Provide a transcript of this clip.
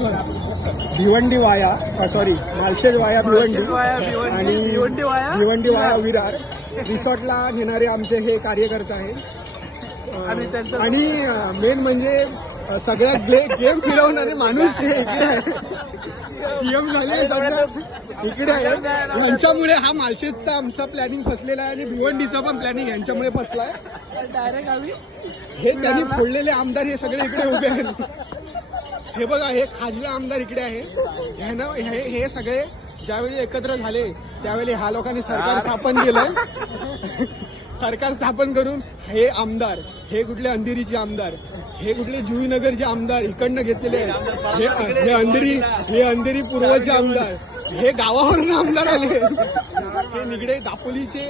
भिवंडी वाया सॉरी माळशेज वाया भिवंडी आणि भिवंडी वाया विरार रिसॉर्टला नेणारे आमचे हे कार्यकर्ते आहेत. आणि मेन म्हणजे सगळ्यात गेम फिरवणारे माणूस हे इकडे आहे. सीएम झाले सध्या इकडे आहे. यांच्यामुळे हा माळशेजचा आमचा प्लॅनिंग फसलेला आहे आणि भिवंडीचा पण प्लॅनिंग यांच्यामुळे फसलाय. हे त्यांनी फोडलेले आमदार हे सगळे इकडे उभे आहेत. हे बघा हे खाजवे आमदार इकडे आहे. हे सगळे ज्यावेळी एकत्र झाले त्यावेळी ह्या लोकांनी सरकार स्थापन केलंय. सरकार स्थापन करून हे आमदार हे कुठले अंधेरीचे आमदार हे कुठले जुईनगरचे आमदार इकडनं घेतलेले आहेत. हे अंधेरी पूर्वचे आमदार हे गावावरून आमदार आले. हे निगडे दापोलीचे